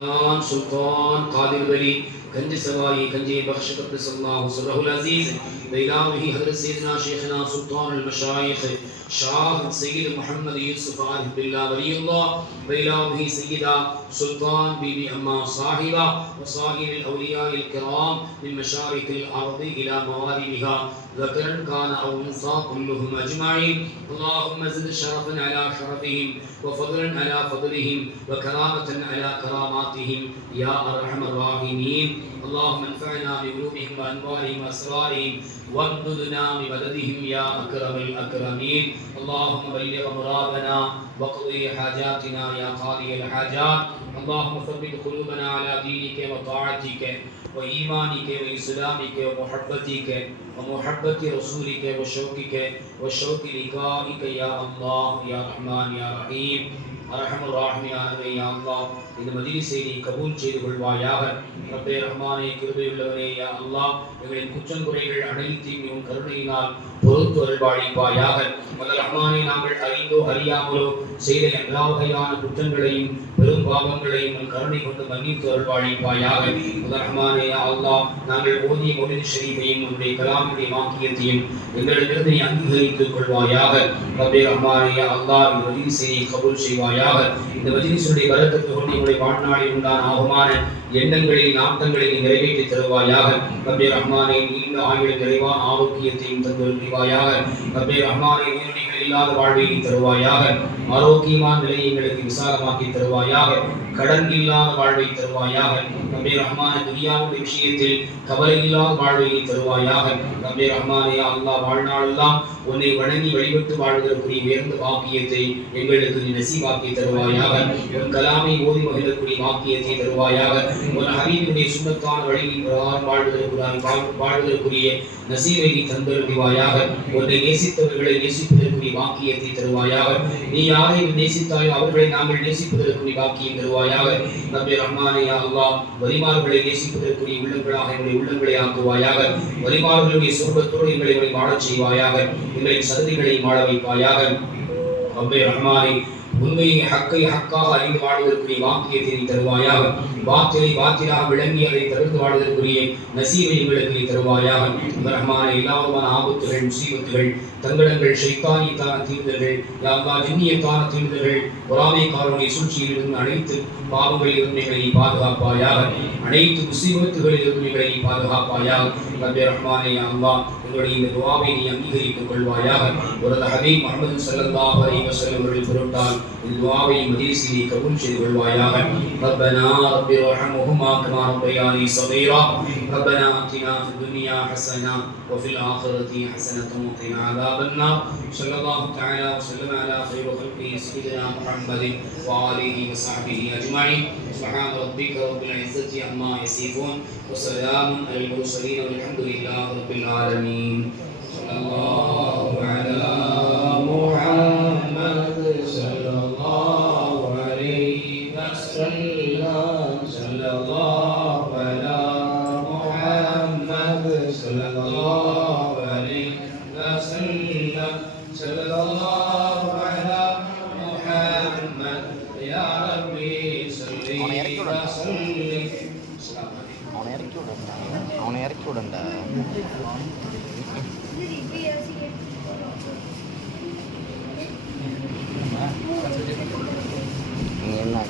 سلطان قادر ولی گنج سوائی گنج بخش قدس اللہ سرہ العزیز بیلاوی حضرت سیدنا شیخنا سلطان المشایخ شاہ سید محمد یوسف عارف باللہ ولی اللہ بیلاوی سیدہ سلطان بی بی اما صاحبہ وصائر الاولیاء الكرام من مشارق الارض الى موالبها ذكرا كان او انثى كلهم اجمعين اللهم زد شرفا على شرفهم وفضلا على فضلهم وكرامة على كراماتهم يا ارحم الراحمين اللهم انفعنا بعلومهم وانوارهم واسرارهم وامددنا بمددهم يا اكرم الاكرمين اللهم بلغ مرادنا وقضي حاجاتنا يا قاضي الحاجات اللهم ثبت قلوبنا على دينك وطاعتك وإيمانك وإسلامك ومحبتك ومحبة رسولك وشوقك وشوق لقائك يا الله يا رحمن يا رحيم أرحم الراحمين يا الله இந்த மஜ்லிஸை நீ கபூல் செய்து கொள்வாயாக. ரப்பே ரஹ்மானே கிருபையுள்ளவனே யா அல்லாஹ் எங்களின் குற்றங்குறைகள் அனைத்தையும் உன் கருணையினால் பொறுத்து அருள்வாளிப்பாயாக. முதல் ரஹ்மானே நாங்கள் அறிந்தோ அறியாமலோ செய்த எல்லா வகையான குற்றங்களையும் பெரும் பாவங்களையும் உன் கருணை கொண்டு மன்னித்து அருள்வாளிப்பாயாக. முதல் ரஹ்மானே யா அல்லாஹ் நாங்கள் ஓதிய மௌலித் ஷரீஃபையும் உன்னுடைய கலாமுடைய வாக்கியத்தையும் எங்களிடமிருந்து நீ அங்கீகரித்துக் கொள்வாயாக. ரப்பே ரஹ்மானே யா அல்லாஹ் இந்த மஜ்லிஸை நீ கபூல் செய்வாயாக. இந்த மஜ்லிஸுடைய பரக்கத்து கொண்டு வாழ்நாளில் உண்டான ஆகுமான எண்ணங்களில் நாட்டங்களை நிறைவேற்றி தருவாயாக. ரப்பே ரஹ்மானே நீண்ட ஆயுள் நிறைவான ஆரோக்கியத்தையும் தந்துள்ளாயாக. ரப்பே ரஹ்மானே உயிரினங்கள் இல்லாத வாழ்வை தருவாயாக. ஆரோக்கியமான நிலையை எங்களுக்கு விசாலமாக்கி தருவாயாக. கடன் இல்லாத வாழ்வை தருவாயாக. ரப்பே ரஹ்மானே துனியாவுடைய விஷயத்தில் கவலை இல்லாத வாழ்வை தருவாயாக. ரப்பே ரஹ்மானே அல்லாஹ் வாழ்நாளெல்லாம் உன்னை வணங்கி வழிபட்டு வாழ்வதற்குரிய உயர்ந்த வாக்கியத்தை எங்களுக்கு நீ நசீபாக்கி தருவாயாக. உன் கலாமை ஓதி மகிழக்கூடிய வாக்கியத்தை தருவாயாக. உன் ஹபீபுடைய சுன்னத்தான வழியில் பிரகாரம் வாழ்வதற்குரிய நசீபை நீ தந்தருவாயாக. உன்னை நேசித்தவர்களை நேசிப்பதற்குரிய வாக்கியத்தை தருவாயாக. நீ யாரை நேசித்தாயோ அவர்களை நாங்கள் நேசிப்பதற்குரிய வாக்கியம் தருவாயாக. ரப்பே ரஹ்மானே யா அல்லாஹ் வலிமார்களை நேசிப்பதற்குரிய உள்ளங்களாக எங்களுடைய உள்ளங்களை ஆக்குவாயாக. வலிமார்களுடைய சொர்க்கத்தோடு எங்களை வாழச் செய்வாயாக. எங்களின் சந்ததிகளை வாழ வைப்பாயாக. ரப்பே ரஹ்மானே உண்மையை ஹக்கை ஹக்காக அறிந்து வாழ்வதற்குரிய வாக்கியத்தை நீ தருவாயாக. பாத்திலை பாத்திலாக விளங்கி அதை தவிர்த்து வாழ்வதற்குரிய நசீபை எங்களுக்கு நீ தருவாயாக. ரஹ்மானே எல்லாவிதமான ஆபத்துகள் முசீபத்துகள் தங்கடங்கள் ஷைத்தானியத்தான தீர்வுகள் யா அல்லாஹ் ஜின்னியத்தான தீர்வுகள் பொறாமைக்காரனுடைய சூழ்ச்சியிலிருந்து அனைத்து பாவங்களிலிருந்து எங்களை நீ பாதுகாப்பாயாக. அனைத்து முசீபத்துகளிலிருந்து எங்களை நீ பாதுகாப்பாயாக. ரப்பே ரஹ்மானே யா அல்லாஹ் எங்களுடைய இந்த துஆவை நீ அங்கீகரித்துக் கொள்வாயாக. ஒரு ஹபீப் முஹம்மது ஸல்லல்லாஹு அலைஹி வஸல்லம் அவர்கள் பொருட்டால் இந்த துஆவை மஜ்லிஸில் நீ கபூல் செய்து கொள்வாயாக. ரப்பனா ரப்பி வர்ஹம்ஹுமா கமா ரப்பயானி ஸகீரா ரப்பனா ஆத்தினா ஃபித் துன்யா ஹஸனா وفي الآخرة حسنة وقنا عذاب النار صلى الله تعالى وسلم على خير خلقه سيدنا محمد وآله وصحبه أجمعين سبحان ربك رب العزة عما يصفون وسلام على المرسلين والحمد لله رب العالمين صلى الله على محمد صلى الله عليه وسلم صلى الله على محمد صلى الله عليه وسلم صلى الله على محمد يا ربي صل وسلم. அவனை இறக்கி விடண்டா. என்ன